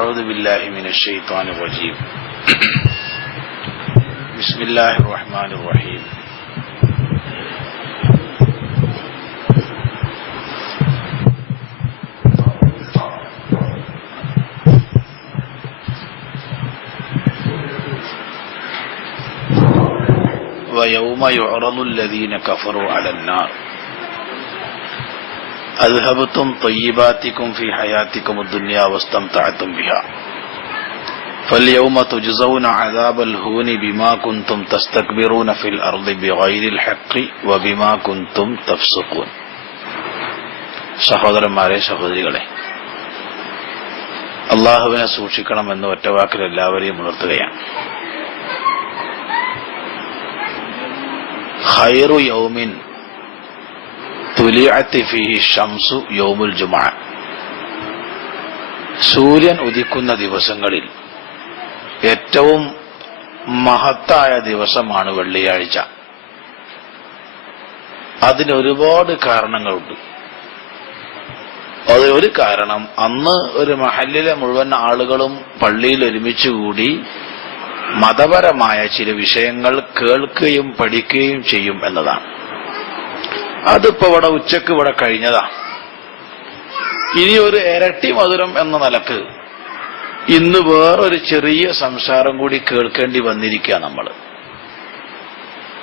أعوذ بالله من الشيطان الرجيم. بسم الله الرحمن الرحيم. ويوم يعرض الذين كفروا على النار. أذهبتم طيباتكم في حياتكم الدنيا واستمتعتم بها فاليوم تجزون عذاب الهون بما كنتم تستكبرون في الأرض بغير الحق وبما كنتم تفسقون സഹോദരന്മാരെ സഹോദരികളെ അള്ളാഹുവിനെ സൂക്ഷിക്കണമെന്ന് ഒറ്റവാക്കിൽ എല്ലാവരെയും ഉണർത്തുകയാണ് ഖൈറു യൗമിൻ തുലിഅത്തി ഫിഹി സൂര്യൻ ഉദിക്കുന്ന ദിവസങ്ങളിൽ ഏറ്റവും മഹത്തായ ദിവസമാണ് വെള്ളിയാഴ്ച. അതിന് ഒരുപാട് കാരണങ്ങളുണ്ട്. ഒരു കാരണം അന്ന് ഒരു മഹല്ലിലെ മുഴുവൻ ആളുകളും പള്ളിയിൽ ഒരുമിച്ച് കൂടി മതപരമായ ചില വിഷയങ്ങൾ കേൾക്കുകയും പഠിക്കുകയും ചെയ്യും എന്നതാണ്. അതിപ്പോ ഇവിടെ ഉച്ചയ്ക്ക് ഇവിടെ കഴിഞ്ഞതാ. ഇനി ഒരു ഇരട്ടി മധുരം എന്ന നിലയ്ക്ക് ഇന്ന് വേറൊരു ചെറിയ സംസാരം കൂടി കേൾക്കേണ്ടി വന്നിരിക്കുക നമ്മൾ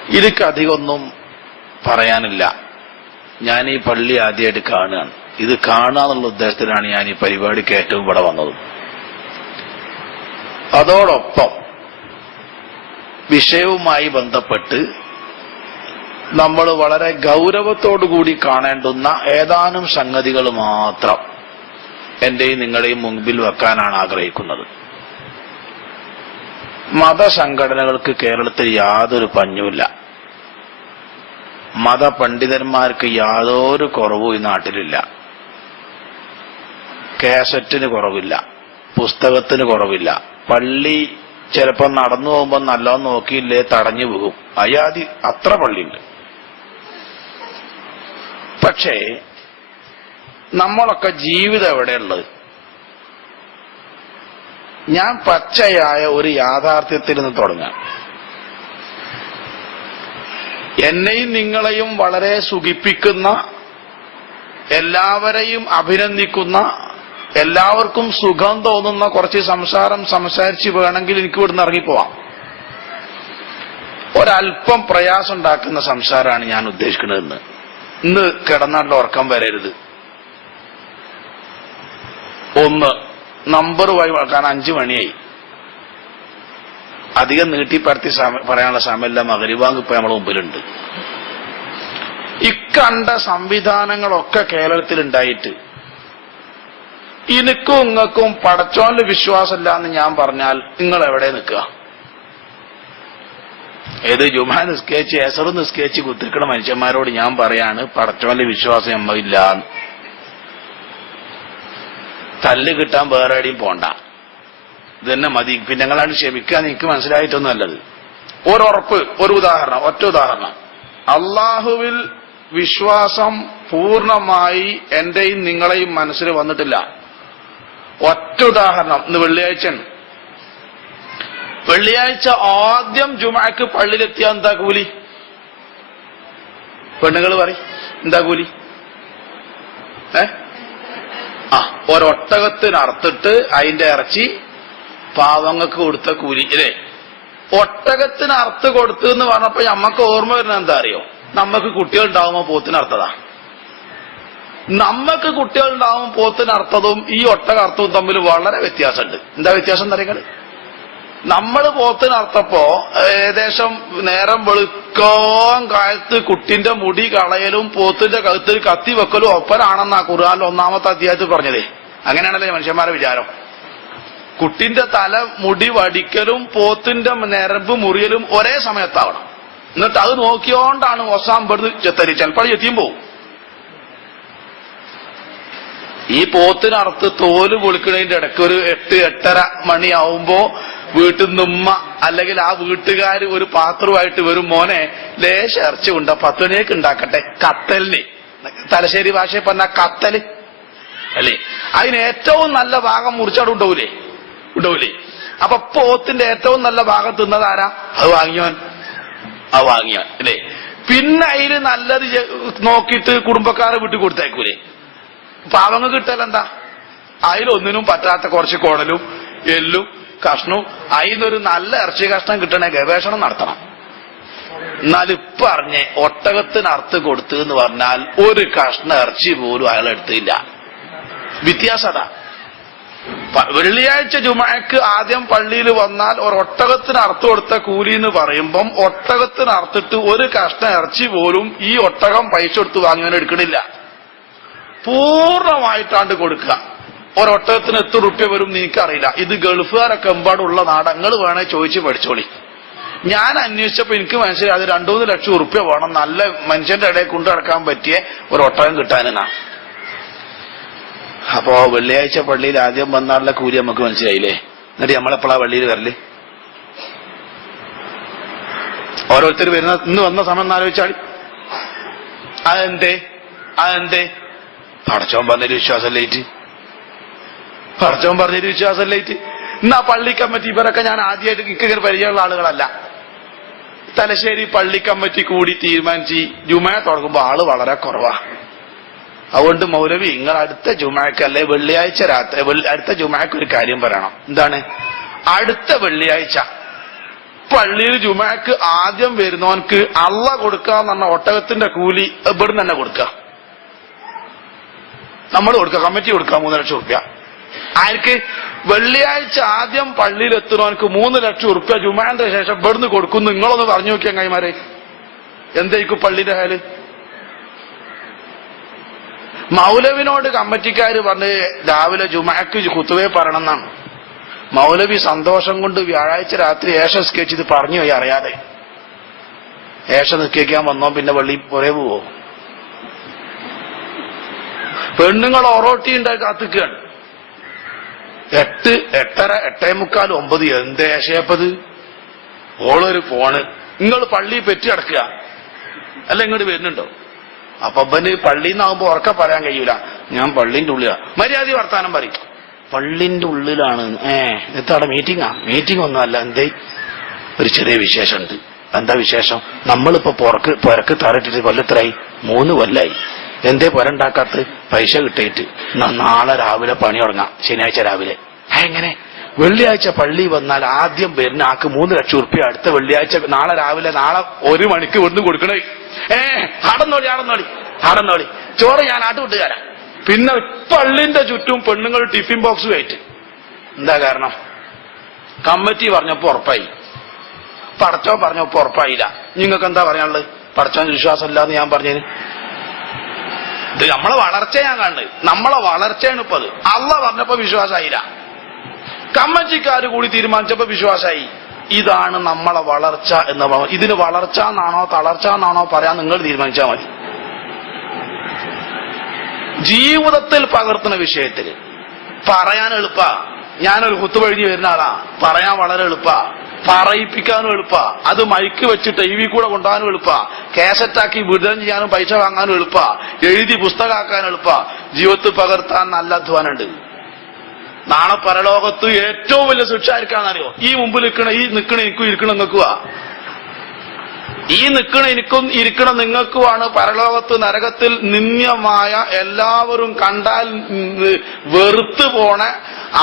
ഇതിക്ക് അധികമൊന്നും പറയാനില്ല. ഞാൻ ഈ പള്ളി ആദ്യമായിട്ട് കാണുകയാണ്. ഇത് കാണുക എന്നുള്ള ഉദ്ദേശത്തിലാണ് ഞാൻ ഈ പരിപാടിക്ക് ഏറ്റവും ഇവിടെ വന്നത്. അതോടൊപ്പം വിഷയവുമായി ബന്ധപ്പെട്ട് നമ്മൾ വളരെ ഗൗരവത്തോടുകൂടി കാണേണ്ടുന്ന ഏതാനും സംഗതികൾ മാത്രം എന്റെയും നിങ്ങളുടെയും മുൻപിൽ വെക്കാനാണ് ആഗ്രഹിക്കുന്നത്. മതസംഘടനകൾക്ക് കേരളത്തിൽ യാതൊരു പഞ്ഞുമില്ല. മതപണ്ഡിതന്മാർക്ക് യാതൊരു കുറവും ഈ നാട്ടിലില്ല. കാസറ്റിന് കുറവില്ല. പുസ്തകത്തിന് കുറവില്ല. പള്ളി ചിലപ്പോൾ നടന്നു പോകുമ്പോ നല്ലോണം നോക്കിയില്ലേ തടഞ്ഞു പോകും. അയാതി അത്ര പള്ളിയുണ്ട്. പക്ഷേ നമ്മളൊക്കെ ജീവിതം എവിടെയുള്ളത്? ഞാൻ പച്ചയായ ഒരു യാഥാർത്ഥ്യത്തിൽ നിന്ന് തുടങ്ങാം. എന്നെയും നിങ്ങളെയും വളരെ സുഖിപ്പിക്കുന്ന എല്ലാവരെയും അഭിനന്ദിക്കുന്ന എല്ലാവർക്കും സുഖം തോന്നുന്ന കുറച്ച് സംസാരം സംസാരിച്ച് വേണമെങ്കിൽ എനിക്ക് ഇവിടുന്ന് ഇറങ്ങിപ്പോവാം. ഒരല്പം പ്രയാസം ഉണ്ടാക്കുന്ന സംസാരമാണ് ഞാൻ ഉദ്ദേശിക്കുന്നതെന്ന്. ഇന്ന് കിടന്നാണ്ട് ഉറക്കം വരരുത്. ഒന്ന് നമ്പർ വഴി വളർത്താൻ അഞ്ചു മണിയായി. അധികം നീട്ടിപ്പരത്തി സമ- പറയാനുള്ള സമയമില്ല. മകരിവാങ് ഇപ്പൊ നമ്മുടെ മുമ്പിലുണ്ട്. ഇക്കണ്ട സംവിധാനങ്ങളൊക്കെ കേരളത്തിൽ ഉണ്ടായിട്ട് ഇനിക്കും ഇങ്ങക്കും പടച്ചോന്റെ വിശ്വാസമില്ല എന്ന് ഞാൻ പറഞ്ഞാൽ നിങ്ങൾ എവിടെ നിൽക്കുക? ഏത് ജുമാ നിസ്കരിച്ച് എസറ് നിസ്കരിച്ച് കുത്തിരിക്കണ മനുഷ്യന്മാരോട് ഞാൻ പറയാണ് പടച്ചവന്റെ വിശ്വാസം നമ്മയില്ല തല്ല് കിട്ടാൻ വേറെ എവിടെയും പോണ്ട. ഇത് തന്നെ മതി. പിന്നെ ഞങ്ങളാണ് ക്ഷമിക്കാൻ എനിക്ക് മനസ്സിലായിട്ടൊന്നും അല്ലത്. ഒരുറപ്പ് ഒരു ഉദാഹരണം ഒറ്റ ഉദാഹരണം. അള്ളാഹുവിൽ വിശ്വാസം പൂർണമായി എന്റെയും നിങ്ങളെയും മനസ്സിൽ വന്നിട്ടില്ല. ഒറ്റ ഉദാഹരണം ഇന്ന് വെള്ളിയാഴ്ചയാണ്. വെള്ളിയാഴ്ച ആദ്യം ജുമാക്ക് പള്ളിയിലെത്തിയ എന്താ കൂലി? പെണ്ണുങ്ങൾ പറയും എന്താ കൂലി? ഏ? ആ ഒരൊട്ടകത്തിന് അറുത്തിട്ട് അതിന്റെ ഇറച്ചി പാവങ്ങൾക്ക് കൊടുത്ത കൂലി അല്ലേ ഒട്ടകത്തിന് അർത്ത് കൊടുത്തു എന്ന് പറഞ്ഞപ്പോ നമ്മക്ക് ഓർമ്മ വരുന്നത് എന്താ അറിയോ? നമ്മക്ക് കുട്ടികൾ ഉണ്ടാവുമ്പോ പോത്തിന് അർത്ഥതാ നമ്മക്ക് കുട്ടികൾ ഉണ്ടാവുമ്പോ പോത്തിന് അർത്ഥതും ഈ ഒട്ടക അർത്ഥവും തമ്മിൽ വളരെ വ്യത്യാസമുണ്ട്. എന്താ വ്യത്യാസം എന്താ നമ്മൾ പോത്തിനർത്തപ്പോ ഏകദേശം നേരം വെളുക്കാൻ കാലത്ത് കുട്ടിന്റെ മുടി കളയലും പോത്തിന്റെ കഴുത്തിൽ കത്തി വെക്കലും ഒപ്പരാണെന്നാ ഖുർആാനിൽ ഒന്നാമത്തെ അധ്യായത്തിൽ പറഞ്ഞതേ. അങ്ങനെയാണല്ലേ മനുഷ്യന്മാരെ വിചാരം. കുട്ടിന്റെ തല മുടി വടിക്കലും പോത്തിന്റെ നിരമ്പ് മുറിയലും ഒരേ സമയത്താവണം. എന്നിട്ട് അത് നോക്കിയോണ്ടാണ് ഒസാം പെടുന്ന് ചെത്തരി ചിലപ്പോൾ എത്തിയും പോവും. ഈ പോത്തിനറുത്ത് തോൽ പൊളിക്കുന്നതിന്റെ ഇടയ്ക്ക് ഒരു എട്ട് എട്ടര മണിയാവുമ്പോ വീട്ടിൽ നിന്നുമ്മ അല്ലെങ്കിൽ ആ വീട്ടുകാർ ഒരു പാത്രമായിട്ട് വരും മോനെ ലേശ ഇറച്ചി ഉണ്ട പത്ത് ഉണ്ടാക്കട്ടെ. കത്തലിന്. തലശ്ശേരി ഭാഷയിൽ പറഞ്ഞ കത്തൽ. അല്ലേ? അതിന് ഏറ്റവും നല്ല ഭാഗം മുറിച്ചാട് ഉണ്ടാവൂലേ? ഉണ്ടാവൂലേ? അപ്പൊ പോത്തിന്റെ ഏറ്റവും നല്ല ഭാഗം തിന്നതാരാ അത് വാങ്ങിയോൻ അത് വാങ്ങിയോൻ അല്ലേ? പിന്നെ അതിന് നല്ലത് നോക്കിയിട്ട് കുടുംബക്കാരെ വീട്ടിൽ കൊടുത്തേക്കൂലേ? പാവങ്ങൾ കിട്ടലെന്താ? അതിലൊന്നിനും പറ്റാത്ത കുറച്ച് കുടലും എല്ലും കഷ്ണവും അതിനൊരു നല്ല ഇറച്ചി കഷ്ണം കിട്ടണേ ഗവേഷണം നടത്തണം. എന്നാൽ ഇപ്പൊ അറിഞ്ഞേ ഒട്ടകത്തിന് അർത്ഥ കൊടുത്തു എന്ന് പറഞ്ഞാൽ ഒരു കഷ്ണ ഇറച്ചി പോലും അയാൾ എടുത്തില്ല. വ്യത്യാസത. വെള്ളിയാഴ്ച ജുമാക്ക് ആദ്യം പള്ളിയിൽ വന്നാൽ ഒരു ഒട്ടകത്തിന് അർത്ത് കൊടുത്ത കൂലി എന്ന് പറയുമ്പം ഒട്ടകത്തിന് അർത്തിട്ട് ഒരു കഷ്ണ ഇറച്ചി പോലും ഈ ഒട്ടകം പൈസ കൊടുത്ത് വാങ്ങിയവൻ എടുക്കണില്ല. പൂർണമായിട്ടാണ്ട് കൊടുക്കുക. ഒരൊട്ടകത്തിന് എത്ര റുപ്യ വരും എനിക്കറിയില്ല. ഇത് ഗൾഫുകാരൊക്കെ എമ്പാടുള്ള നാടങ്ങൾ വേണേ ചോദിച്ച് പഠിച്ചോളി. ഞാൻ അന്വേഷിച്ചപ്പോ എനിക്ക് മനസ്സിലായി അത് രണ്ടു മൂന്ന് ലക്ഷം ഉറുപ്യ വേണം. നല്ല മനുഷ്യന്റെ ഇടയിൽ കൊണ്ടു നടക്കാൻ പറ്റിയ ഒരു ഒട്ടകം കിട്ടാനാ അപ്പോ വെള്ളിയാഴ്ച പള്ളിയിൽ ആദ്യം വന്നാലുള്ള കൂലി നമുക്ക് മനസ്സിലായില്ലേ? എന്നിട്ട് നമ്മളെപ്പോഴാ പള്ളിയിൽ വരൽ? ഓരോരുത്തർ വരുന്ന ഇന്ന് വന്ന സമയം ആലോചിച്ചാൽ അതെന്തേ? അതെന്തേ? പടച്ചോൻ പറഞ്ഞൊരു വിശ്വാസമല്ലേറ്റ് പടച്ചോൻ പറഞ്ഞൊരു വിശ്വാസമല്ലേറ്റ് എന്നാ പള്ളി കമ്മിറ്റി ഇവരൊക്കെ ഞാൻ ആദ്യമായിട്ട് ഇങ്ങനെ പരിചയമുള്ള ആളുകളല്ല. തലശ്ശേരി പള്ളി കമ്മിറ്റി കൂടി തീരുമാനിച്ച് ജുമ തുടങ്ങുമ്പോ ആൾ വളരെ കുറവാ. അതുകൊണ്ട് മൗലവി നിങ്ങൾ അടുത്ത ജുമാക്ക് അല്ലെ വെള്ളിയാഴ്ച രാത്രി അടുത്ത ജുമാക്ക് ഒരു കാര്യം പറയണം. എന്താണ്? അടുത്ത വെള്ളിയാഴ്ച. പള്ളിയിൽ ജുമാക്ക് ആദ്യം വരുന്നവനക്ക് അള്ള കൊടുക്കാന്ന് പറഞ്ഞ ഒട്ടകത്തിന്റെ കൂലി ഇവിടുന്ന് തന്നെ കൊടുക്കുക നമ്മൾ കൊടുക്കുക കമ്മിറ്റി കൊടുക്കുക മൂന്ന് ലക്ഷം റുപ്യ. ആർക്ക് വെള്ളിയാഴ്ച ആദ്യം പള്ളിയിൽ എത്തുന്നവനക്ക് മൂന്ന് ലക്ഷം റുപ്യ ജുമാന്റെ ശേഷം ഇവിടുന്ന് കൊടുക്കും നിങ്ങളൊന്ന് പറഞ്ഞു നോക്കിയാൽ കൈമാരെ എന്തായിരിക്കും പള്ളിയുടെ ഹാൽ മൗലവിനോട് കമ്മിറ്റിക്കാര് പറഞ്ഞ് രാവിലെ ജുമാക്ക് കുത്തുവേ പറയണം എന്നാണ് മൗലവി സന്തോഷം കൊണ്ട് വ്യാഴാഴ്ച രാത്രി ഏഷം സ്കെച്ച് ഇത് പറഞ്ഞു പോയി അറിയാതെ. ഏഷ നിസ്കരിക്കാൻ വന്നോ പിന്നെ വെള്ളി പുറേ പോവോ? പെണ്ണുങ്ങൾ ഒറോട്ടി ഉണ്ടായി കാത്തിക്കുകയാണ്. എട്ട് എട്ടര എട്ടേ മുക്കാൽ ഒമ്പത് എന്തേ ഷേപ്പത് ഓളൊരു ഫോണ്. നിങ്ങൾ പള്ളി പെറ്റി അടക്കുക അല്ല ഇങ്ങോട്ട് വരുന്നുണ്ടോ? അപ്പൊ അപ്പന് പള്ളിയിൽ നിന്നാകുമ്പോ ഉറക്ക പറയാൻ കഴിയൂല. ഞാൻ പള്ളിന്റെ ഉള്ളിലാ. മര്യാദ വർത്താനം പറയും. പള്ളിന്റെ ഉള്ളിലാണ്. ഏ എത്താടെ മീറ്റിംഗാ മീറ്റിംഗ് ഒന്നും അല്ല. എന്തേ? ഒരു ചെറിയ വിശേഷമുണ്ട്. എന്താ വിശേഷം? നമ്മളിപ്പോ പുറക്ക് പുരക്ക് തറയിട്ടിട്ട് കൊല്ലത്തിലായി മൂന്ന് കൊല്ലായി. എന്തേ പുരണ്ടാക്കാത്ത പൈസ കിട്ടിയിട്ട്. നാളെ രാവിലെ പണി തുടങ്ങാം. ശനിയാഴ്ച രാവിലെ. എങ്ങനെ? വെള്ളിയാഴ്ച പള്ളി വന്നാൽ ആദ്യം വരുന്ന ആക്ക് മൂന്ന് ലക്ഷം ഉറുപ്പ്യ. അടുത്ത വെള്ളിയാഴ്ച നാളെ രാവിലെ നാളെ ഒരു മണിക്ക് ഇവിടുന്ന് കൊടുക്കണേ. ഏ ആടന്നോളി ആടന്നോളി ആടന്നോളി ചോറ് ഞാൻ ആട്ട് വിട്ടുകാരാ പിന്നെ പള്ളിന്റെ ചുറ്റും പെണ്ണുങ്ങൾ ടിഫിൻ ബോക്സ് ആയിട്ട് എന്താ കാരണം? കമ്മിറ്റി പറഞ്ഞപ്പോ ഉറപ്പായി. പടച്ചോ പറഞ്ഞപ്പോ ഉറപ്പായില്ല. നിങ്ങൾക്ക് എന്താ പറയാനുള്ളത്? പടച്ചോൻ വിശ്വാസമില്ല എന്ന് ഞാൻ പറഞ്ഞതിന് ഇത് നമ്മളെ വളർച്ചയാണ് കാണുന്നത്. നമ്മളെ വളർച്ചയാണ് ഇപ്പൊ അത് അള്ള പറഞ്ഞപ്പോ വിശ്വാസമായില്ല കമ്മറ്റിക്കാര് കൂടി തീരുമാനിച്ചപ്പോ വിശ്വാസമായി ഇതാണ് നമ്മളെ വളർച്ച എന്ന് പറയുന്നത് ഇതിന് വളർച്ച എന്നാണോ തളർച്ച എന്നാണോ പറയാൻ നിങ്ങൾ തീരുമാനിച്ചാൽ മതി. ജീവിതത്തിൽ പകർത്തുന്ന വിഷയത്തിൽ പറയാൻ എളുപ്പ. ഞാനൊരു കുത്തുവഴുതി വരുന്ന ആളാ. പറയാൻ വളരെ എളുപ്പ. പറയിപ്പിക്കാനും എളുപ്പ. അത് മൈക്ക് വെച്ചിട്ട് ടി വി കൂടെ കൊണ്ടുപോകാനും എളുപ്പ. കാസറ്റാക്കി വിതരണം ചെയ്യാനും പൈസ വാങ്ങാനും എളുപ്പ. എഴുതി പുസ്തകമാക്കാൻ എളുപ്പ. ജീവിതത്തിൽ പകർത്താൻ നല്ല അധ്വാനമുണ്ട്. നാളെ പരലോകത്ത് ഏറ്റവും വലിയ ശിക്ഷ ആയിരിക്കാന്നറിയോ ഈ മുമ്പിൽ നിൽക്കണ ഈ നിൽക്കണ എനിക്കും ഇരിക്കണം നിങ്ങൾക്കുവാ. ഈ നിൽക്കണ എനിക്കും ഇരിക്കണ നിങ്ങൾക്കുമാണ് പരലോകത്ത് നരകത്തിൽ നിന്ദ്യമായ എല്ലാവരും കണ്ടാൽ വെറുത്ത് പോണ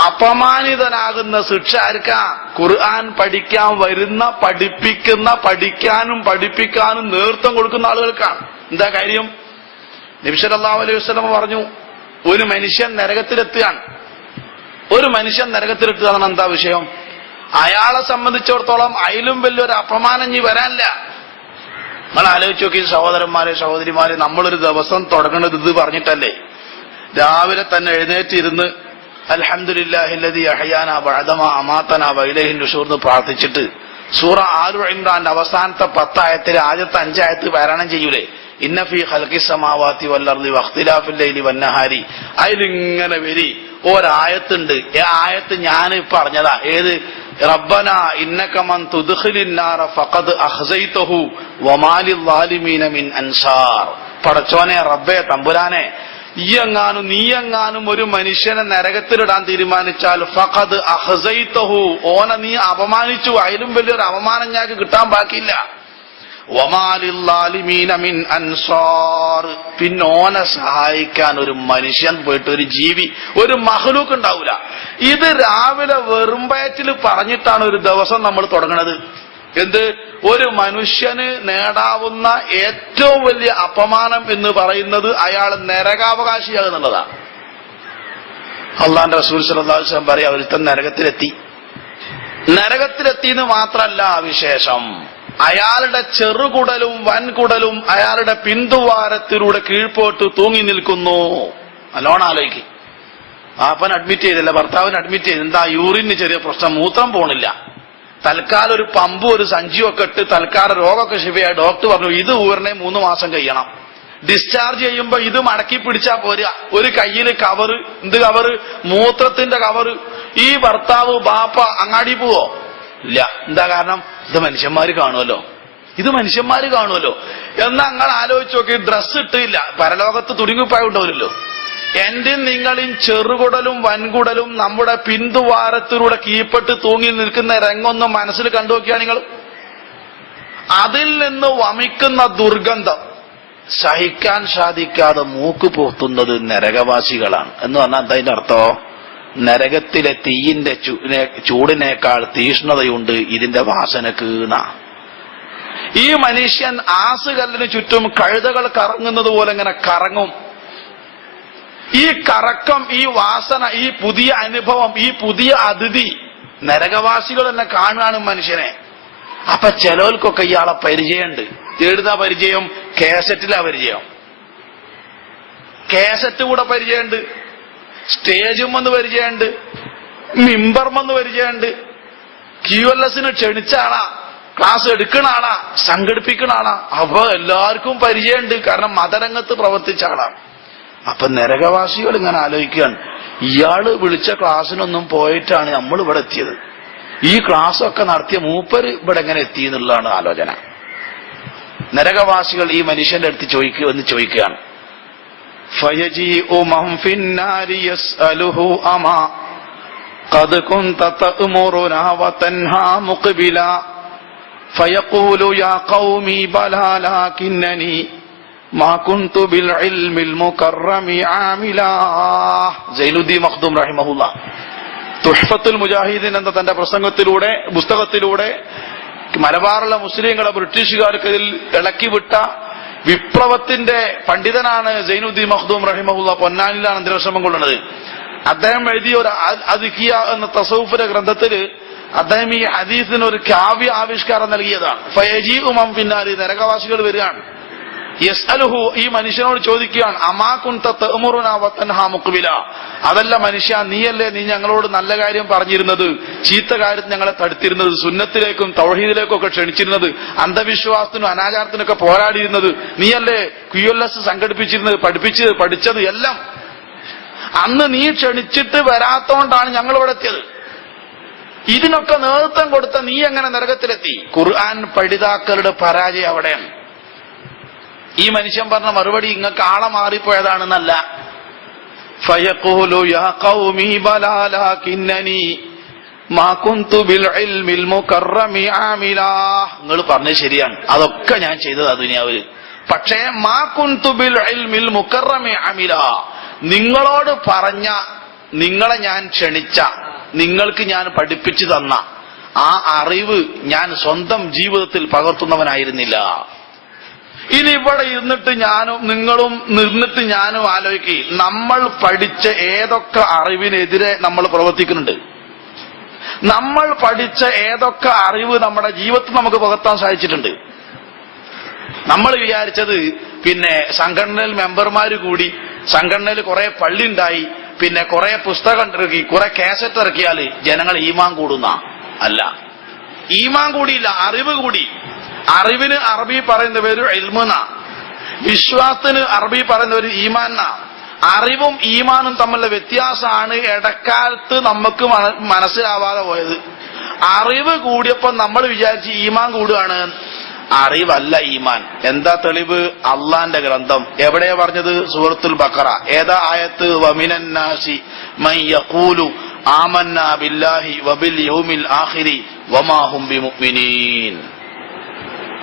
അപമാനിതനാകുന്ന ശിക്ഷ ആർക്കാ? ഖുർആൻ പഠിക്കാൻ വരുന്ന പഠിപ്പിക്കുന്ന പഠിക്കാനും പഠിപ്പിക്കാനും നേതൃത്വം കൊടുക്കുന്ന ആളുകൾക്കാണ്. എന്താ കാര്യം? നബിസല്ലാ അലൈഹി വസ്ലമ പറഞ്ഞു ഒരു മനുഷ്യൻ നരകത്തിലെത്തുകയാണ്. ഒരു മനുഷ്യൻ നരകത്തിലെത്തുക എന്താ വിഷയം? അയാളെ സംബന്ധിച്ചിടത്തോളം അയിലും വലിയൊരു അപമാനം ഇനി വരാനില്ല. നിങ്ങൾ ആലോചിച്ച് നോക്കി സഹോദരന്മാരെ സഹോദരിമാരെ നമ്മളൊരു ദിവസം തുടങ്ങുന്നത് ഇത് പറഞ്ഞിട്ടല്ലേ? രാവിലെ തന്നെ എഴുന്നേറ്റിരുന്ന് അൽഹംദുലില്ലാഹില്ലദി അഹയാന വഴതമ അമാത്തന വൈലഹിൻ നുഷൂർന്ന് പ്രാർത്ഥിച്ചിട്ട് സൂറ ആലു ഇമ്രാന്റെ അവസാനത്തെ പത്തായത്തിൽ ആദ്യത്തെ അഞ്ചായത്ത് പാരായണം ചെയ്യൂലേ? ഇന്നഫി ഹൽക്കി സമാവാത്തി വല്ലർദി വഖ്തിലാഫില്ലി വന്നഹാരി അതിലിങ്ങനെ വരി. ഒരായത്തുണ്ട്. ആയത്ത് ഞാൻ പറഞ്ഞതാ. ഏത്? റബ്ബന ഇന്നകമൻ തുദ്ഖിലിന്നാറ ഫഖദ് അഖ്സൈതഹു വമാലിൽ ളാലിമീന മിൻ അൻസാർ. പടച്ചോനെ റബ്ബേ തമ്പുരാനെ എങ്ങാനും നീ എങ്ങാനും ഒരു മനുഷ്യനെ നരകത്തിലിടാൻ തീരുമാനിച്ചാൽ ഫഖദ് അഹ്സൈതഹു ഓനെ നീ അപമാനിച്ചു. അതിലും വലിയൊരു അപമാനം ഞങ്ങൾക്ക് കിട്ടാൻ ബാക്കിയില്ല. അൻസാർ. പിന്നോനെ സഹായിക്കാൻ ഒരു മനുഷ്യൻ പോയിട്ട് ഒരു ജീവി ഒരു മഹലൂക്ക് ഉണ്ടാവൂല. ഇത് രാവിലെ വെറുമ്പയറ്റിൽ പറഞ്ഞിട്ടാണ് ഒരു ദിവസം നമ്മൾ തുടങ്ങണത്. എന്ത്? ഒരു മനുഷ്യന് നേടാവുന്ന ഏറ്റവും വലിയ അപമാനം എന്ന് പറയുന്നത് അയാൾ നരകാവകാശിയാകുന്നുള്ളതാണ് അള്ളാന്റെ റസൂൽ വസല്ലം പറയും ഒരുത്തൻ നരകത്തിലെത്തി. നരകത്തിലെത്തി എന്ന് മാത്രമല്ല വിശേഷം. അയാളുടെ ചെറുകുടലും വൻകുടലും അയാളുടെ പിന്തുവാരത്തിലൂടെ കീഴ്പോട്ട് തൂങ്ങി നിൽക്കുന്നു. നല്ലോണം ആലോചിക്കും. അഡ്മിറ്റ് ചെയ്തില്ല ഭർത്താവിന് അഡ്മിറ്റ് ചെയ്ത് എന്താ യൂറിന് ചെറിയ പ്രശ്നം? മൂത്രം പോണില്ല. തൽക്കാലം ഒരു പമ്പും ഒരു സഞ്ചിയും ഒക്കെ ഇട്ട് തൽക്കാലം രോഗമൊക്കെ ശിവയായി ഡോക്ടർ പറഞ്ഞു ഇത് ഊരനെ മൂന്ന് മാസം കഴിയണം. ഡിസ്ചാർജ് ചെയ്യുമ്പോ ഇത് മടക്കി പിടിച്ചാ പോരുക ഒരു കയ്യിൽ കവറ് എന്ത് കവറ് മൂത്രത്തിന്റെ കവറ് ഈ ഭർത്താവ് ബാപ്പ അങ്ങാടി പോവോ? ഇല്ല. എന്താ കാരണം? ഇത് മനുഷ്യന്മാര് കാണുമല്ലോ ഇത് മനുഷ്യന്മാര് കാണുമല്ലോ എന്നാ നിങ്ങൾ ആലോചിച്ച് നോക്കി ഡ്രസ്സ് ഇട്ടില്ല. പരലോകത്ത് തുടുങ്ങിപ്പോയി ഉണ്ടാവില്ലല്ലോ എന്റെ നിങ്ങളും ചെറുകുടലും വൻകുടലും നമ്മുടെ പിന്തുവാരത്തിലൂടെ കീപ്പെട്ട് തൂങ്ങി നിൽക്കുന്ന രംഗൊന്ന് മനസ്സിൽ കണ്ടു നോക്കിയാ നിങ്ങൾ? അതിൽ നിന്ന് വമിക്കുന്ന ദുർഗന്ധം സഹിക്കാൻ സാധിക്കാതെ മൂക്ക് പോത്തുന്നത് നരകവാസികളാണ്. എന്ന് പറഞ്ഞാൽ എന്താ അതിന്റെ നരകത്തിലെ തീയിന്റെ ചൂടിനേക്കാൾ തീഷ്ണതയുണ്ട് ഇതിന്റെ വാസന കീണ. ഈ മനുഷ്യൻ ആസുകല്ലിന് ചുറ്റും കഴുതകൾ കറങ്ങുന്നത് പോലെ ഇങ്ങനെ കറങ്ങും. ഈ കറക്കം ഈ വാസന ഈ പുതിയ അനുഭവം ഈ പുതിയ അതിഥി നരകവാസികൾ തന്നെ കാണുകയാണ് മനുഷ്യനെ. അപ്പൊ ചിലവർക്കൊക്കെ ഇയാളെ പരിചയമുണ്ട്. എഴുതാ പരിചയം? കേസറ്റിലാ പരിചയം. കേസറ്റ് കൂടെ പരിചയമുണ്ട്. സ്റ്റേജും വന്ന് പരിചയമുണ്ട്. മിമ്പർമെന്ന് പരിചയമുണ്ട്. ക്യു എൽ എസിന് ക്ഷണിച്ച ആളാ. ക്ലാസ് എടുക്കണ ആളാ. സംഘടിപ്പിക്കണ ആളാ. അപ്പൊ എല്ലാവർക്കും പരിചയമുണ്ട്. കാരണം മതരംഗത്ത് പ്രവർത്തിച്ച ആളാണ് അപ്പൊ നരകവാസികൾ ഇങ്ങനെ ആലോചിക്കുകയാണ്. ഇയാൾ വിളിച്ച ക്ലാസ്സിനൊന്നും പോയിട്ടാണ് നമ്മൾ ഇവിടെ എത്തിയത്. ഈ ക്ലാസ് ഒക്കെ നടത്തിയ മൂപ്പര് ഇവിടെ എങ്ങനെ എത്തി എന്നുള്ളതാണ് ആലോചന. നരകവാസികൾ ഈ മനുഷ്യന്റെ അടുത്ത് ചോദിക്കുക എന്ന് ചോദിക്കുകയാണ്. فيجيء من في النار يسأله أما قد كنت تأمرنا وتنهى مقبلا فيقول يا قومي بلى لكنني ما كنت بالعلم المكرم عاملا സൈനുദ്ദീൻ മഖ്ദൂം റഹിമഹുല്ല തുഷ്ഫത്തുൽ മുജാഹിദീൻ എന്ന തന്റെ പ്രസംഗത്തിലൂടെ പുസ്തകത്തിലൂടെ മലബാറുള്ള മുസ്ലിങ്ങളെ ബ്രിട്ടീഷുകാർക്കെതിൽ ഇളക്കിവിട്ട വിപ്ലവത്തിന്റെ പണ്ഡിതനാണ് ജൈനുദ്ദീൻ മഖ്ദൂം റഹിമഹുല്ല. പൊന്നാനിലാണ് അന്ത്യശ്രമം കൊള്ളുന്നത്. അദ്ദേഹം എഴുതിയ ഒരു അതിഖിയ എന്ന തസൌഫര ഗ്രന്ഥത്തിൽ അദ്ദേഹം ഈ ഹദീസിന് ഒരു കാവ്യ ആവിഷ്കാരം നൽകിയതാണ്. ഫയജി ഉമം പിന്നാലെ നരകവാസികൾ വരികയാണ്. യസ് അലുഹു ഈ മനുഷ്യനോട് ചോദിക്കുകയാണ് അമാ കുന്ത തഅ്മുറുനാ വതൻഹാ മുഖ്ബില അതല്ല മനുഷ്യ നീയല്ലേ നീ ഞങ്ങളോട് നല്ല കാര്യം പറഞ്ഞിരുന്നത്? ചീത്ത കാര്യത്തിൽ ഞങ്ങളെ തടുത്തിരുന്നത് സുന്നത്തിലേക്കും തൗഹീദിലേക്കും ഒക്കെ ക്ഷണിച്ചിരുന്നത് അന്ധവിശ്വാസത്തിനും അനാചാരത്തിനൊക്കെ പോരാടിയിരുന്നത് നീയല്ലേ ക്യു സംഘടിപ്പിച്ചിരുന്നത് പഠിപ്പിച്ചത് പഠിച്ചത് എല്ലാം? അന്ന് നീ ക്ഷണിച്ചിട്ട് വരാത്തോണ്ടാണ് ഞങ്ങൾ ഇവിടെ എത്തിയത്. ഇതിനൊക്കെ നേതൃത്വം കൊടുത്ത നീ എങ്ങനെ നരകത്തിലെത്തി? ഖുർആൻ പഠിതാക്കളുടെ പരാജയം അവിടെയാണ്. ഈ മനുഷ്യൻ പറഞ്ഞ മറുപടി ഇങ്ങക്ക് ആളെ മാറിപ്പോയതാണെന്നല്ല. നിങ്ങൾ പറഞ്ഞത് ശരിയാണ്. അതൊക്കെ ഞാൻ ചെയ്തത് ദുനിയാവിൽ പക്ഷേ മാ ബിൽ ഇൽമിൽ നിങ്ങളോട് പറഞ്ഞ നിങ്ങളെ ഞാൻ ക്ഷണിച്ച നിങ്ങൾക്ക് ഞാൻ പഠിപ്പിച്ചു തന്ന ആ അറിവ് ഞാൻ സ്വന്തം ജീവിതത്തിൽ പകർത്തുന്നവനായിരുന്നില്ല. ഇനി ഇവിടെ ഇരുന്നിട്ട് ഞാനും നിങ്ങളും നിന്നിട്ട് ഞാനും ആലോചിക്കുക നമ്മൾ പഠിച്ച ഏതൊക്കെ അറിവിനെതിരെ നമ്മൾ പ്രവർത്തിക്കുന്നുണ്ട്? നമ്മൾ പഠിച്ച ഏതൊക്കെ അറിവ് നമ്മുടെ ജീവിതത്തിൽ നമുക്ക് പകർത്താൻ സാധിച്ചിട്ടുണ്ട്? നമ്മൾ വിചാരിച്ചത് പിന്നെ സംഘടനയിൽ മെമ്പർമാര് കൂടി സംഘടനയിൽ കുറെ പള്ളി ഉണ്ടായി പിന്നെ കുറെ പുസ്തകം ഇറക്കി കുറെ കാസറ്റ് ഇറക്കിയാൽ ജനങ്ങൾ ഈമാൻ കൂടുന്ന? അല്ല. ഈമാൻ കൂടിയില്ല അറിവ് കൂടി. അറിവിന് അറബി പറയുന്ന പേര് എൽമുന വിശ്വാസത്തിന് അറബി പറയുന്ന ഒരു ഈമാന അറിവും ഈമാനും തമ്മിലുള്ള വ്യത്യാസമാണ് ഇടക്കാലത്ത് നമുക്ക് മന- മനസ്സിലാവാതെ പോയത്. അറിവ് കൂടിയപ്പോ നമ്മൾ വിചാരിച്ച് ഈമാൻ കൂടുകയാണ് അറിവല്ല ഈമാൻ. എന്താ തെളിവ്? അള്ളാന്റെ ഗ്രന്ഥം. എവിടെയാ പറഞ്ഞത്? സൂറത്തുൽ ബക്കറ ഏതാ ആയത്ത്? വമിനന്നാസി മൻ ആമന്ന ബില്ലാഹി വബിൽ യൗമിൽ ആഖിരി വമാഹും ബിമുഅ്മിനീൻ.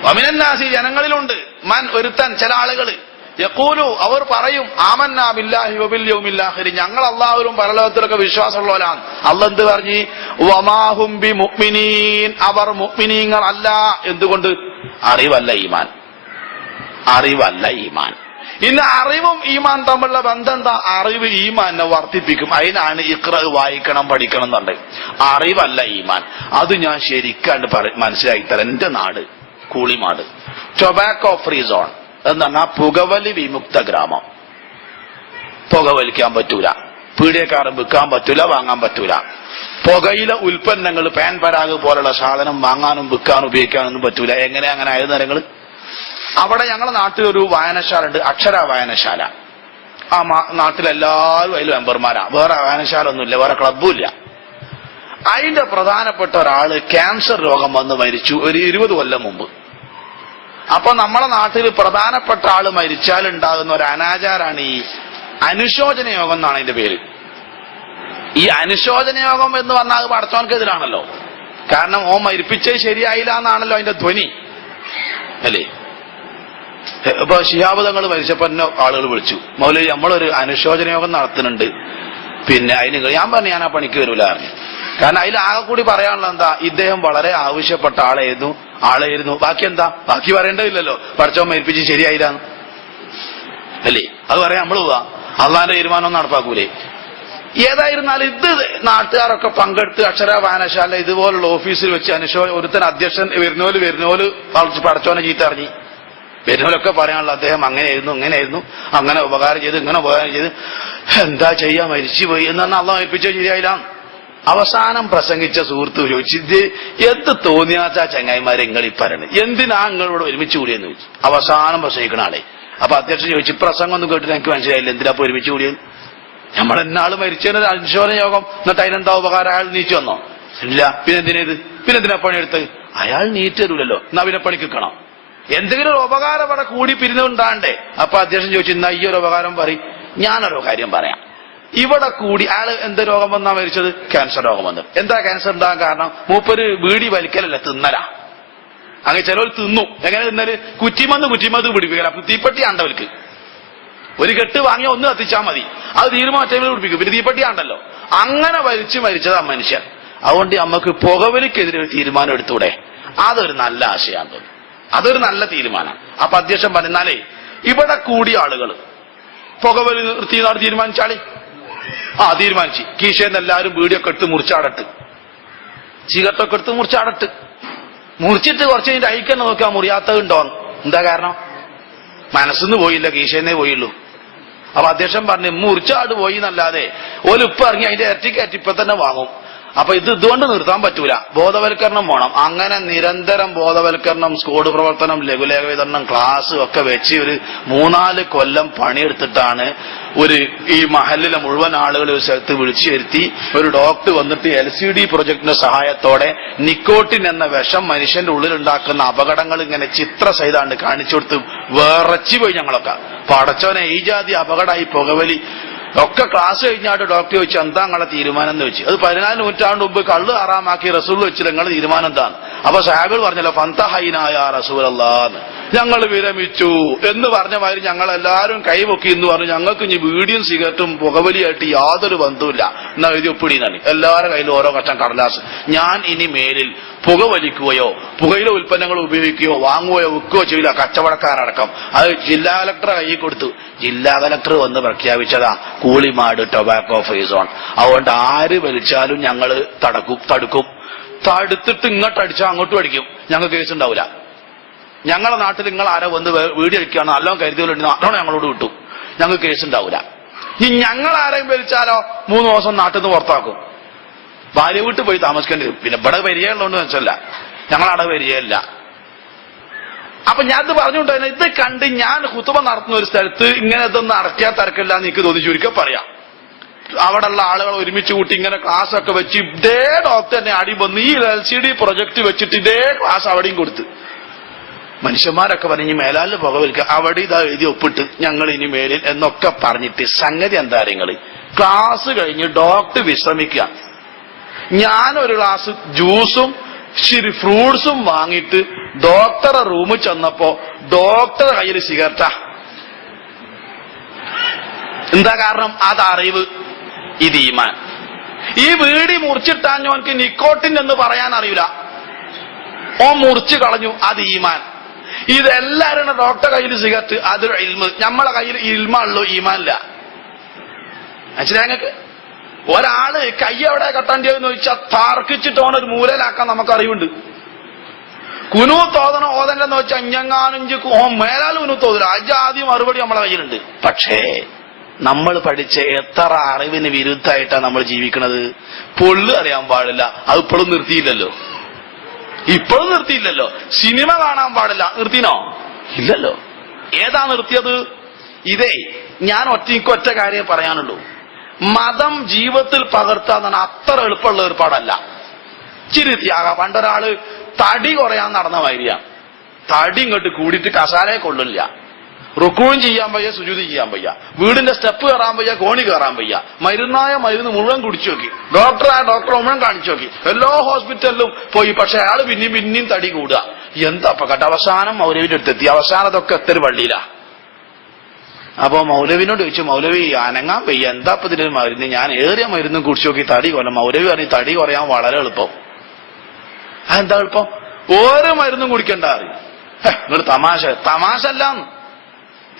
വമിനന്നാസി ജനങ്ങളിലുണ്ട്. മൻ ഒരുത്തൻ ചില ആളുകൾ യക്കൂലു അവർ പറയും ആമന്നാ ബില്ലാഹി വബിൽ യൗമില്ലാഹിരി. ഞങ്ങൾ അള്ളാഹുരും പരലോകത്തിലൊക്കെ വിശ്വാസമുള്ളവരാണ്. അല്ല എന്ത് പറഞ്ഞു? വമാഹും ബി മുക്മിനീൻ അവർ മുക്മിനീങ്ങൾ അല്ല എന്തുകൊണ്ട്? അറിവല്ല ഈമാൻ. അറിവല്ല ഈമാൻ. ഇന്ന് അറിവും ഈമാൻ തമ്മിലുള്ള ബന്ധം എന്താ? അറിവ് ഈമാനെ വർദ്ധിപ്പിക്കും. അതിനാണ് ഇക്ര വായിക്കണം പഠിക്കണം എന്നുണ്ട് അറിവല്ല ഈമാൻ. അത് ഞാൻ ശരിക്കാണ്ട് മനസ്സിലാക്കി തരാം എന്റെ നാട്. കൂളിമാട്. ടൊബാക്കോ ഫ്രീ സോൺ എന്ന് പറഞ്ഞാൽ പുകവലി വിമുക്ത ഗ്രാമം. പുകവലിക്കാൻ പറ്റൂല. പീഡിയക്കാരൻ വിൽക്കാൻ പറ്റൂല വാങ്ങാൻ പറ്റൂല. പുകയില ഉൽപ്പന്നങ്ങൾ പാൻ പരാഗ് പോലുള്ള സാധനം വാങ്ങാനും വിൽക്കാനും ഉപയോഗിക്കാനൊന്നും പറ്റൂല. എങ്ങനെ അങ്ങനെ ആയിരുന്നു നിങ്ങൾ അവിടെ ഞങ്ങളുടെ നാട്ടിൽ ഒരു വായനശാല ഉണ്ട്. അക്ഷര വായനശാല. ആ നാട്ടിലെല്ലാവരും അതിൽ മെമ്പർമാരാ. വേറെ വായനശാല ഒന്നുമില്ല വേറെ ക്ലബും ഇല്ല അതിന്റെ പ്രധാനപ്പെട്ട ഒരാൾ ക്യാൻസർ രോഗം വന്ന് മരിച്ചു ഒരു ഇരുപത് കൊല്ലം മുമ്പ്. അപ്പൊ നമ്മളെ നാട്ടിൽ പ്രധാനപ്പെട്ട ആൾ മരിച്ചാൽ ഉണ്ടാകുന്ന ഒരു അനാചാരാണ് ഈ അനുശോചന യോഗം എന്നാണ് അതിന്റെ പേര്. ഈ അനുശോചന യോഗം എന്ന് പറഞ്ഞാൽ അത് പടച്ചോൻക്കെതിരാണല്ലോ. കാരണം ഓ മരിപ്പിച്ചേ ശരിയായില്ല എന്നാണല്ലോ അതിന്റെ ധ്വനി. അല്ലേ? ഇപ്പൊ ശിഹാബുദങ്ങൾ മരിച്ചപ്പോ എന്നെ ആളുകൾ വിളിച്ചു. മൗലി നമ്മളൊരു അനുശോചന യോഗം നടത്തുന്നുണ്ട്. പിന്നെ അതിന് ഞാൻ പറഞ്ഞു ഞാൻ ആ പണിക്ക് വരൂല കാരണം അതിൽ ആകെ കൂടി പറയാനുള്ള എന്താ? ഇദ്ദേഹം വളരെ ആവശ്യപ്പെട്ട ആളായിരുന്നു. ആളായിരുന്നു. ബാക്കി എന്താ? ബാക്കി പറയേണ്ടതില്ലല്ലോ. പഠിച്ചവൻ മരിപ്പിച്ച് ശരിയായില്ല അല്ലേ? അത് പറയാം നമ്മൾ പോവാ. അള്ളാന്റെ തീരുമാനം നടപ്പാക്കൂലേ. ഏതായിരുന്നാലും ഇത് നാട്ടുകാരൊക്കെ പങ്കെടുത്ത് അക്ഷര വായനശാല ഇതുപോലുള്ള ഓഫീസിൽ വെച്ച് അനുശോ ഒരുത്തൻ അധ്യക്ഷൻ വരുന്നോൽ വരുന്നോൽ പടച്ചോനെ ചീത്ത അറിഞ്ഞു വരുന്നവരൊക്കെ പറയാനുള്ള അദ്ദേഹം അങ്ങനെയായിരുന്നു ഇങ്ങനെയായിരുന്നു. അങ്ങനെ ഉപകാരം ചെയ്ത് ഇങ്ങനെ ഉപകാരം ചെയ്ത്. എന്താ ചെയ്യാ? മരിച്ചുപോയി. എന്ന് പറഞ്ഞാൽ അള്ളാഹ് ഏൽപ്പിച്ചോ ശരിയായില്ല അവസാനം പ്രസംഗിച്ച സുഹൃത്ത് ചോദിച്ചു ഇത് എന്ത് തോന്നിയാച്ചാ ചങ്ങായിമാരെ നിങ്ങൾ ഈ എന്തിനാ നിങ്ങളോട് ഒരുമിച്ച് കൂടിയെന്ന് ചോദിച്ചു. അവസാനം പ്രസംഗിക്കണ ആളെ. അപ്പൊ അധ്യക്ഷൻ ചോദിച്ചു പ്രസംഗം ഒന്നും കേട്ടിട്ട് എനിക്ക് മനസ്സിലായില്ല. എന്തിനാ ഒരുമിച്ച് കൂടിയത് നമ്മൾ എന്നാൾ മരിച്ചതിന് അനുശോചന യോഗം. എന്നിട്ട് അതിനെന്താ ഉപകാരം? അയാൾ നീച്ചു വന്നോ? ഇല്ല. പിന്നെ എന്തിനേത് പിന്നെ എന്തിനാ പണി പണിയെടുത്ത്? അയാൾ നീറ്റ് തരൂലല്ലോ. എന്നാ പിന്നെ പണിക്ക് നിൽക്കണം എന്തെങ്കിലും ഒരു ഉപകാരം അവിടെ കൂടി പിരിഞ്ഞുണ്ടാണ്ടേ അപ്പൊ അധ്യക്ഷൻ ചോദിച്ചു എന്നാ ഈ ഒരു ഉപകാരം പറയും. ഞാനൊരു കാര്യം പറയാം. ഇവിടെ കൂടി അയാൾ എന്ത് രോഗം വന്നാ മരിച്ചത്? ക്യാൻസർ രോഗം വന്നു. എന്താ ക്യാൻസർ ഉണ്ടാകാൻ കാരണം? മൂപ്പര് വീടി വലിക്കലല്ല തിന്നല. അങ്ങനെ ചിലവർ തിന്നു. എങ്ങനെ തിന്നൽ? കുറ്റിമന്ന് കുറ്റിമത് പിടിപ്പിക്കല. തീപ്പെട്ടി ആണ്ടവർക്ക് ഒരു കെട്ട് വാങ്ങി ഒന്ന് കത്തിച്ചാൽ മതി. അത് തീരുമാന പിടിപ്പിക്കും. പിന്നെ തീപ്പെട്ടി ആണ്ടല്ലോ. അങ്ങനെ വലിച്ചു മരിച്ചതാ മനുഷ്യൻ. അതുകൊണ്ട് നമുക്ക് പുകവലിക്കെതിരെ ഒരു തീരുമാനം എടുത്തൂടെ? അതൊരു നല്ല ആശയാണ് അതൊരു നല്ല തീരുമാനം. അപ്പൊ അധ്യക്ഷൻ പറഞ്ഞാലേ ഇവിടെ കൂടിയ ആളുകൾ പുകവലി നിർത്തി തീരുമാനിച്ചാളി ആ തീരുമാനിച്ചു. കീശേന്ന് എല്ലാവരും വീടിയൊക്കെ എടുത്ത് മുറിച്ചാടട്ട്. ചീകത്തൊക്കെ എടുത്ത് മുറിച്ചാടട്ട്. മുറിച്ചിട്ട് കുറച്ച് കഴിഞ്ഞിട്ട് അയക്കന്നെ മുറിയാത്തത് ഉണ്ടോന്ന് എന്താ കാരണം? മനസ്സിന്ന് പോയില്ല കീശേന്നേ പോയുള്ളൂ. അപ്പൊ അധ്യക്ഷൻ പറഞ്ഞു മുറിച്ചാട് പോയി എന്നല്ലാതെ ഇറങ്ങി അതിന്റെ ഇരട്ടിക്കയറ്റി ഇപ്പൊ തന്നെ വാങ്ങും. അപ്പൊ ഇത് ഇതുകൊണ്ട് നിർത്താൻ പറ്റൂല. ബോധവൽക്കരണം വേണം. അങ്ങനെ നിരന്തരം ബോധവൽക്കരണം സ്കോഡ് പ്രവർത്തനം ലഘുലേഖ വിതരണം ക്ലാസ് ഒക്കെ വെച്ച് ഒരു മൂന്നാൽ കൊല്ലം പണിയെടുത്തിട്ടാണ് ഒരു ഈ മഹലിലെ മുഴുവൻ ആളുകളെ ഒരു സ്ഥലത്ത് വിളിച്ചു വരുത്തി. ഒരു ഡോക്ടർ വന്നിട്ട് എൽ സി ഡി പ്രൊജക്ടിന്റെ സഹായത്തോടെ നിക്കോട്ടിൻ എന്ന വിഷം മനുഷ്യന്റെ ഉള്ളിൽ ഉണ്ടാക്കുന്ന അപകടങ്ങൾ ഇങ്ങനെ ചിത്ര ചിത്രസഹിതാണ്ട് കാണിച്ചു കൊടുത്ത് വേറച്ചു പോയി ഞങ്ങളൊക്കെ. പടച്ചോനെ ഈ ജാതി അപകടമായി പുകവലി ഒക്കെ ക്ലാസ് കഴിഞ്ഞാട്ട് ഡോക്ടർ ചോദിച്ചു എന്താ നിങ്ങളെ തീരുമാനം എന്ന് വെച്ചു അത് പതിനാല് നൂറ്റാണ്ട് മുമ്പ് കള്ള് ആറാമാക്കി റസൂൽ വെച്ചത് നിങ്ങളുടെ തീരുമാനം എന്താണ്? അപ്പൊ സാഹിബിൾ പറഞ്ഞല്ലോ ഫന്തഹൈനായ റസൂൽ അല്ലാന്ന് ഞങ്ങൾ വിരമിച്ചു എന്ന് പറഞ്ഞ മാതിരി ഞങ്ങൾ എല്ലാവരും കൈപൊക്കി എന്ന് പറഞ്ഞു. ഞങ്ങൾക്ക് ഇനി വീടിയും സിഗരറ്റും പുകവലിയായിട്ട് യാതൊരു ബന്ധവുമില്ല. എന്നാ എഴുതി ഒപ്പിടിന്നാണ് എല്ലാവരുടെ കയ്യിലും ഓരോ കഷ്ടം കടലാസ്. ഞാൻ ഇനി മേലിൽ പുകവലിക്കുകയോ പുകയില ഉൽപ്പന്നങ്ങൾ ഉപയോഗിക്കുകയോ വാങ്ങുകയോ വിൽക്കുകയോ ചെയ്യില്ല. കച്ചവടക്കാരടക്കം. അത് ജില്ലാ കലക്ടറെ കൈ കൊടുത്തു. ജില്ലാ കലക്ടർ വന്ന് പ്രഖ്യാപിച്ചതാ. കൂളിമാട് ടൊബാക്കോ ഫ്രീ സോൺ അതുകൊണ്ട് ആര് വലിച്ചാലും ഞങ്ങൾ തടക്കും തടുക്കും. തടുത്തിട്ട് ഇങ്ങോട്ട് അടിച്ചാൽ അങ്ങോട്ടും അടിക്കും. ഞങ്ങൾ കേസ് ഉണ്ടാവില്ല ഞങ്ങളെ നാട്ടിൽ നിങ്ങൾ ആരോ വന്ന് വീട് അടിക്കുകയാണ് നല്ലോണം കരുതിയുണ്ട് നല്ലോണം ഞങ്ങളോട് വിട്ടു. ഞങ്ങൾ കേസ് ഉണ്ടാവില്ല ഇനി ഞങ്ങൾ ആരെയും വലിച്ചാലോ മൂന്ന് ദിവസം നാട്ടിൽ നിന്ന് പുറത്താക്കും. ഭാര്യ വീട്ടിൽ പോയി താമസിക്കേണ്ടി വരും. പിന്നെ ഇവിടെ പരിചയമുള്ളതുകൊണ്ട് വെച്ചല്ല ഞങ്ങളവിടെ പരിചയമില്ല. അപ്പൊ ഞാൻ ഇത് ഇത് കണ്ട് ഞാൻ കുത്തുബ നടത്തുന്ന ഒരു സ്ഥലത്ത് ഇങ്ങനെ ഇതൊന്നും അടക്കിയാൽ തിരക്കില്ല എന്ന് എനിക്ക് തോന്നി ചുരുക്കം പറയാം. അവിടെയുള്ള ആളുകൾ ഒരുമിച്ച് കൂട്ടി ഇങ്ങനെ ക്ലാസ് ഒക്കെ വെച്ച് ഇതേ ഡോക്ടർ തന്നെ അടി വന്ന് ഈ എൽ സി ഡി പ്രൊജക്ട് വെച്ചിട്ട് ഇതേ ക്ലാസ് അവിടെയും കൊടുത്ത്. മനുഷ്യന്മാരൊക്കെ പറഞ്ഞ് മേലാലിൽ പുക വലിക്കുക അവിടെ ഇതാ എഴുതി ഒപ്പിട്ട് ഞങ്ങൾ ഇനി മേലിൽ എന്നൊക്കെ പറഞ്ഞിട്ട് സംഗതി എന്താ ക്ലാസ് കഴിഞ്ഞ് ഡോക്ടർ വിശ്രമിക്കുക ഞാനൊരു ക്ലാസ് ജ്യൂസും ശരി ഫ്രൂട്ട്സും വാങ്ങിയിട്ട് ഡോക്ടറെ റൂമിൽ ചെന്നപ്പോ ഡോക്ടറെ കയ്യിൽ സിഗരറ്റാ എന്താ കാരണം? അത് അറിവ്. ഇത് ഈമാൻ ഈ വീടി മുറിച്ചിട്ടാഞ്ഞോൻക്ക് നിക്കോട്ടിൻ എന്ന് പറയാൻ അറിയില്ല. ഓ മുറിച്ചു കളഞ്ഞു അത് ഈമാൻ ഇതെല്ലാരും ഡോക്ടറെ കയ്യിൽ സിഗരറ്റ് അത് ഇൽമ്. നമ്മളെ കയ്യിൽ ഇൽമാണല്ലോ ഈമാനില്ല. മനസ്സിലായ ഒരാൾ കൈ എവിടെ കെട്ടേണ്ടിയെന്ന് ചോദിച്ചാൽ തർക്കിച്ചിട്ട് ഒരു മൂലയിലാക്കാൻ നമുക്ക് അറിവുണ്ട് കുനു തോതണ ഓതണ്ടെന്ന് വെച്ചാൽ അഞ്ഞങ്ങാനഞ്ച് മേലാൽ കുനു തോതില്ല. അജ് ആദ്യം മറുപടി നമ്മളെ കയ്യിലുണ്ട്. പക്ഷേ നമ്മൾ പഠിച്ച എത്ര അറിവിന് വിരുദ്ധമായിട്ടാണ് നമ്മൾ ജീവിക്കുന്നത് പൊള്ളു അറിയാൻ പാടില്ല. അത് ഇപ്പോഴും നിർത്തിയില്ലല്ലോ. ഇപ്പോഴും നിർത്തിയില്ലല്ലോ. സിനിമ കാണാൻ പാടില്ല. നിർത്തിനോ ഇല്ലല്ലോ. ഏതാ നിർത്തിയത്? ഇതേ ഞാൻ ഒറ്റയ്ക്ക് ഒറ്റ കാര്യം പറയാനുള്ളൂ. മതം ജീവിതത്തിൽ പകർത്താന്നാണ് അത്ര എളുപ്പമുള്ള ഒരു ഏർപ്പാടല്ല. ഇച്ചിരി ത്യാഗ. പണ്ടൊരാൾ തടി കുറയാൻ നടന്ന മാതിരിയാണ് തടി ഇങ്ങോട്ട് കൂടിയിട്ട് കസാലയെ കൊള്ളില്ല. റുക്കുവും ചെയ്യാൻ വയ്യ സുജൂതി ചെയ്യാൻ വയ്യ. വീടിന്റെ സ്റ്റെപ്പ് കയറാൻ വയ്യ കോണി കയറാൻ വയ്യ. മരുന്നായ മരുന്ന് മുഴുവൻ കുടിച്ചു നോക്കി. ഡോക്ടറായ ഡോക്ടർ മുഴുവൻ കാണിച്ചു നോക്കി. എല്ലാ ഹോസ്പിറ്റലിലും പോയി. പക്ഷെ അയാൾ പിന്നെയും പിന്നെയും തടി കൂടുക. എന്താ അപ്പൊ കേട്ടോ? അവസാനം മൗലവിന്റെ അടുത്തെത്തി. അവസാനം അതൊക്കെ എത്തൊരു പള്ളിയിലാ. അപ്പൊ മൗലവിനോട് ചോദിച്ചു മൗലവി അനങ്ങാൻ പെയ്യ എന്താ ഇപ്പൊ ഇതിന്റെ മരുന്ന്? ഞാൻ ഏറിയ മരുന്ന് കുടിച്ചു നോക്കി തടി കൊല്ലം മൗലവി പറഞ്ഞു തടി കുറയാൻ വളരെ എളുപ്പം. അതെന്താ എളുപ്പം? ഓരോ മരുന്നും കുടിക്കണ്ട അറിയും. തമാശ തമാശ. അല്ല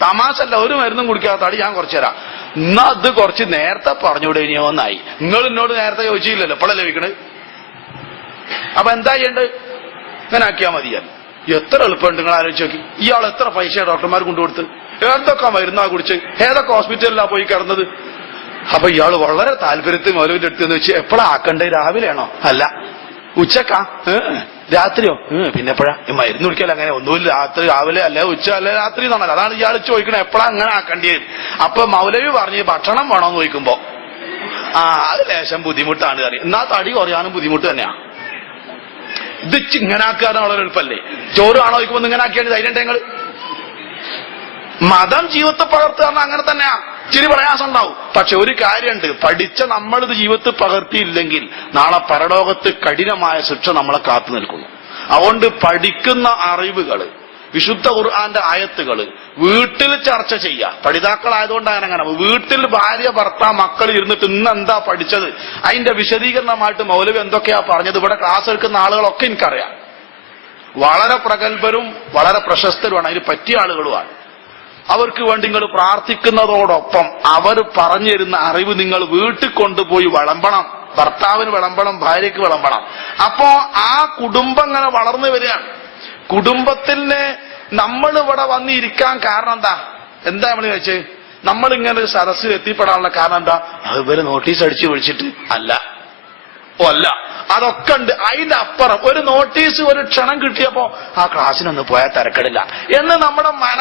തമാശ അല്ല ഒരു മരുന്നും കുടിക്കാ തടി ഞാൻ കുറച്ചു തരാം. എന്നാ അത് കുറച്ച് നേരത്തെ പറഞ്ഞുകൂടെ ഇനിയോ ഒന്നായി. നിങ്ങൾ എന്നോട് നേരത്തെ ചോദിച്ചില്ലല്ലോ. ഇപ്പോഴല്ലേ ലഭിക്കണത് അപ്പൊ എന്താ ചെയ്യണ്ടത്? ഇങ്ങനെ ആക്കിയാ മതിയാൽ എത്ര എളുപ്പമുണ്ട് നിങ്ങൾ ആലോചിച്ച് നോക്കി. ഇയാൾ എത്ര പൈസ ഡോക്ടർമാർ കൊണ്ടുകൊടുത്ത്? ഏതൊക്കെ മരുന്നാ കുടിച്ച്? ഏതൊക്കെ ഹോസ്പിറ്റലിലാ പോയി കിടന്നത്? അപ്പൊ ഇയാൾ വളരെ താല്പര്യത്തിൽ മൗലവിന്റെ അടുത്ത് വെച്ച് എപ്പോഴാ ആക്കണ്ടേ? രാവിലെയാണോ? അല്ല. ഉച്ചക്കാ. രാത്രിയോ? പിന്നെ എപ്പോഴാ മരുന്ന് കുടിക്കൽ അങ്ങനെ ഒന്നുമില്ല. രാത്രി രാവിലെ അല്ലെ ഉച്ച അല്ലെ രാത്രി എന്നാണല്ലോ. അതാണ് ഇയാൾ ചോദിക്കണേ എപ്പോഴാ അങ്ങനെ ആക്കണ്ടേ? അപ്പൊ മൗലവി പറഞ്ഞ് ഭക്ഷണം വേണോന്ന് ചോദിക്കുമ്പോ. ആ അത് ലേശം ബുദ്ധിമുട്ടാണ് കറി എന്നാ തടി കുറയാനും ബുദ്ധിമുട്ട് തന്നെയാ. ഇത് ഇച്ച് ഇങ്ങനെ ആക്കാനും വളരെ എളുപ്പല്ലേ ചോറ് ചോദിക്കുമ്പോ ഇങ്ങനെ ആക്കിയാണ് ധൈര്യം ഞങ്ങൾ മതം ജീവിതത്തെ പകർത്തുക പറഞ്ഞാൽ അങ്ങനെ തന്നെയാ. ഇച്ചിരി പ്രയാസം ഉണ്ടാവും. പക്ഷെ ഒരു കാര്യമുണ്ട്. പഠിച്ച നമ്മളിത് ജീവിതത്തിൽ പകർത്തിയില്ലെങ്കിൽ നാളെ പരലോകത്ത് കഠിനമായ ശിക്ഷ നമ്മളെ കാത്തു നിൽക്കുന്നു. അതുകൊണ്ട് പഠിക്കുന്ന അറിവുകൾ വിശുദ്ധ ഖുർആന്റെ ആയത്തുകൾ വീട്ടിൽ ചർച്ച ചെയ്യുക. പഠിതാക്കളായതുകൊണ്ടാണ് അങ്ങനെ വീട്ടിൽ ഭാര്യ ഭർത്താവ് മക്കൾ ഇരുന്നിട്ട് ഇന്ന് എന്താ പഠിച്ചത്? അതിന്റെ വിശദീകരണമായിട്ട് മൗലവി എന്തൊക്കെയാ പറഞ്ഞത്? ഇവിടെ ക്ലാസ് എടുക്കുന്ന ആളുകളൊക്കെ എനിക്കറിയാം. വളരെ പ്രഗത്ഭരും വളരെ പ്രശസ്തരുമാണ്. അതിന് പറ്റിയ ആളുകളുമാണ്. അവർക്ക് വേണ്ടി നിങ്ങൾ പ്രാർത്ഥിക്കുന്നതോടൊപ്പം അവർ പറഞ്ഞു തരുന്ന അറിവ് നിങ്ങൾ വീട്ടിൽ കൊണ്ടുപോയി വിളമ്പണം. ഭർത്താവിന് വിളമ്പണം ഭാര്യയ്ക്ക് വിളമ്പണം. അപ്പോ ആ കുടുംബം അങ്ങനെ വളർന്നു വരികയാണ്. കുടുംബത്തിന് നമ്മൾ ഇവിടെ വന്നിരിക്കാൻ കാരണം എന്താ? എന്താ നമ്മൾ ചോദിച്ചത് നമ്മൾ ഇങ്ങനെ ഒരു സദസ്സിൽ എത്തിപ്പെടാനുള്ള കാരണം എന്താ? ഇവർ നോട്ടീസ് അടിച്ചു വിളിച്ചിട്ട് അല്ല. ഓ അല്ല. അതൊക്കെ ഉണ്ട്. അതിന്റെ അപ്പുറം ഒരു നോട്ടീസ് ഒരു ക്ഷണം കിട്ടിയപ്പോ ആ ക്ലാസ്സിനൊന്ന് പോയാൽ തിരക്കടില്ല. എന്ന് നമ്മുടെ മന